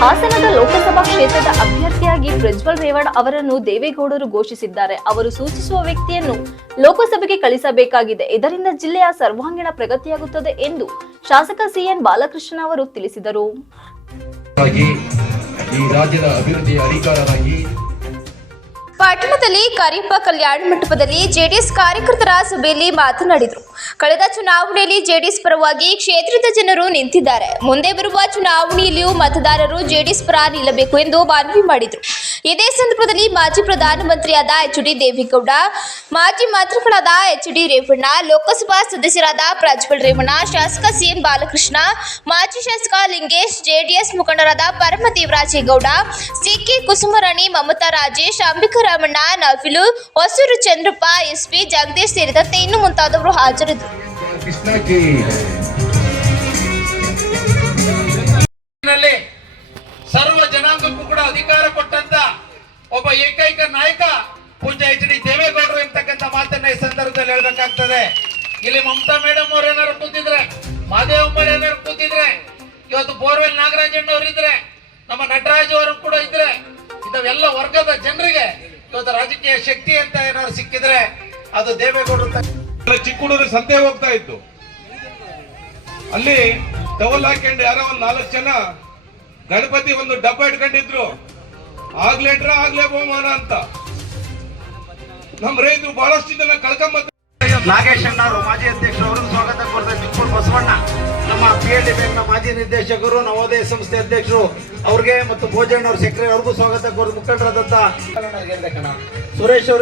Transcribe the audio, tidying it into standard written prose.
ಹಾಸನದ ಲೋಕಸಭಾ ಕ್ಷೇತ್ರದ ಅಭ್ಯರ್ಥಿಯಾಗಿ ಪ್ರಜ್ವಲ್ ರೇವಣ್ಣ ಅವರನ್ನು ದೇವೇಗೌಡರು ಘೋಷಿಸಿದ್ದಾರೆ. ಅವರು ಸೂಚಿಸುವ ವ್ಯಕ್ತಿಯನ್ನು ಲೋಕಸಭೆಗೆ ಕಳಿಸಬೇಕಾಗಿದೆ. ಇದರಿಂದ ಜಿಲ್ಲೆಯ ಸರ್ವಾಂಗೀಣ ಪ್ರಗತಿಯಾಗುತ್ತದೆ ಎಂದು ಶಾಸಕ ಸಿಎನ್ ಬಾಲಕೃಷ್ಣ ಅವರು ತಿಳಿಸಿದರು. ಈ ರಾಜ್ಯದ ಅಭಿವೃದ್ಧಿಯ ಅಧಿಕಾರರಾಗಿ ಪಟ್ಟಣದಲ್ಲಿ ಕರಿಯಪ್ಪ ಕಲ್ಯಾಣ ಮಂಟಪದಲ್ಲಿ ಜೆಡಿಎಸ್ ಕಾರ್ಯಕರ್ತರ ಸಭೆಯಲ್ಲಿ ಮಾತನಾಡಿದರು. ಕಳೆದ ಚುನಾವಣೆಯಲ್ಲಿ ಜೆಡಿಎಸ್ ಪರವಾಗಿ ಕ್ಷೇತ್ರದ ಜನರು ನಿಂತಿದ್ದಾರೆ. ಮುಂದೆ ಬರುವ ಚುನಾವಣೆಯಲ್ಲಿಯೂ ಮತದಾರರು ಜೆಡಿಎಸ್ ಪರ ನಿಲ್ಲಬೇಕು ಎಂದು ಮನವಿ ಮಾಡಿದರು. ಇದೇ ಸಂದರ್ಭದಲ್ಲಿ ಮಾಜಿ ಪ್ರಧಾನಮಂತ್ರಿಯಾದ ಎಚ್.ಡಿ. ದೇವೇಗೌಡ, ಮಾಜಿ ಮಂತ್ರಿಗಳಾದ ಎಚ್.ಡಿ. ರೇವಣ್ಣ, ಲೋಕಸಭಾ ಸದಸ್ಯರಾದ ಪ್ರಜ್ವಲ್ ರೇವಣ್ಣ, ಶಾಸಕ ಸಿಎನ್ ಬಾಲಕೃಷ್ಣ, ಮಾಜಿ ಶಾಸಕ ಲಿಂಗೇಶ್, ಜೆಡಿಎಸ್ ಮುಖಂಡರಾದ ಪರಮ ದೇವರಾಜೇಗೌಡ, ಸಿ.ಕೆ. ಕುಸುಮರಾಣಿ, ಮಮತಾ ರಾಜೇಶ್, ಅಂಬಿಕಾ ರಾಮಣ್ಣ, ನವಿಲು, ಹೊಸೂರು ಚಂದ್ರಪ್ಪ, ಎಸ್.ಪಿ. ಜಗದೀಶ್ ಸೇರಿದಂತೆ ಇನ್ನು ಮುಂತಾದವರು ಹಾಜರಿದ್ದರು. ಸರ್ವ ಜನಾಂಗಕ್ಕೂ ಕೂಡ ಅಧಿಕಾರ ಕೊಟ್ಟಂತ ಒಬ್ಬ ಏಕೈಕ ನಾಯಕ ಪೂಜ್ಯ ಎಚ್.ಡಿ. ದೇವೇಗೌಡರು ಎಂಬತಕ್ಕಂಥ ಮಾತನ್ನ ಈ ಸಂದರ್ಭದಲ್ಲಿ ಹೇಳ್ಬೇಕಾಗ್ತದೆ. ಇಲ್ಲಿ ಮಮತಾ ಮೇಡಮ್ ಅವ್ರು ಏನಾರು ಕೂತಿದ್ರೆ, ಮಾದೇವಮ್ಮ ಏನಾರು ಕೂತಿದ್ರೆ, ಇವತ್ತು ಬೋರ್ವೆಲ್ ನಾಗರಾಜಣ್ಣ ಅವರು ಇದ್ರೆ, ನಮ್ಮ ನಟರಾಜ್ ಅವರು ಕೂಡ ಇದ್ರೆ, ಇಂಥವೆಲ್ಲ ವರ್ಗದ ಜನರಿಗೆ ಇವತ್ತು ರಾಜಕೀಯ ಶಕ್ತಿ ಅಂತ ಏನಾದ್ರು ಸಿಕ್ಕಿದ್ರೆ ಅದು ದೇವೇಗೌಡರು. ಚಿಕ್ಕುಡೂರು ಸಂತೆ ಹೋಗ್ತಾ ಇತ್ತು, ಅಲ್ಲಿ ಟವಲ್ ಹಾಕೊಂಡು ಯಾರೋ ಒಂದ್ 4 ಜನ ಗಣಪತಿ ಒಂದು ಡಬ್ಬ ಇಟ್ಕೊಂಡಿದ್ರು. ಆಗ್ಲೇಟ್ರ ಆಗ್ಲೇ ಬಹುಮಾನ ಅಂತ ನಮ್ಮ ರೈತರು ಬಹಳಷ್ಟು ಜನ ಕಳ್ಕೊಂಬ. ನಾಗೇಶ್ ಅಣ್ಣ ಅವರು ಮಾಜಿ ಅಧ್ಯಕ್ಷರು, ಅವರನ್ನು ಸ್ವಾಗತ ಕೋರ್ತಾರೆ. ಚಿಕ್ಕೂರು ಬಸವಣ್ಣ ನಮ್ಮ PLD ಬ್ಯಾಂಕ್ನ ಮಾಜಿ ನಿರ್ದೇಶಕರು, ನವೋದಯ ಸಂಸ್ಥೆ ಅಧ್ಯಕ್ಷರು ಅವ್ರಿಗೆ ಮತ್ತು ಭೋಜಣ್ಣ ಅವ್ರ ಸೆಕ್ರೆಟರಿ ಅವ್ರಿಗೂ ಸ್ವಾಗತ ಕೋರ್. ಮುಖಂಡರಾದಂತ ಸುರೇಶ್ ಅವರು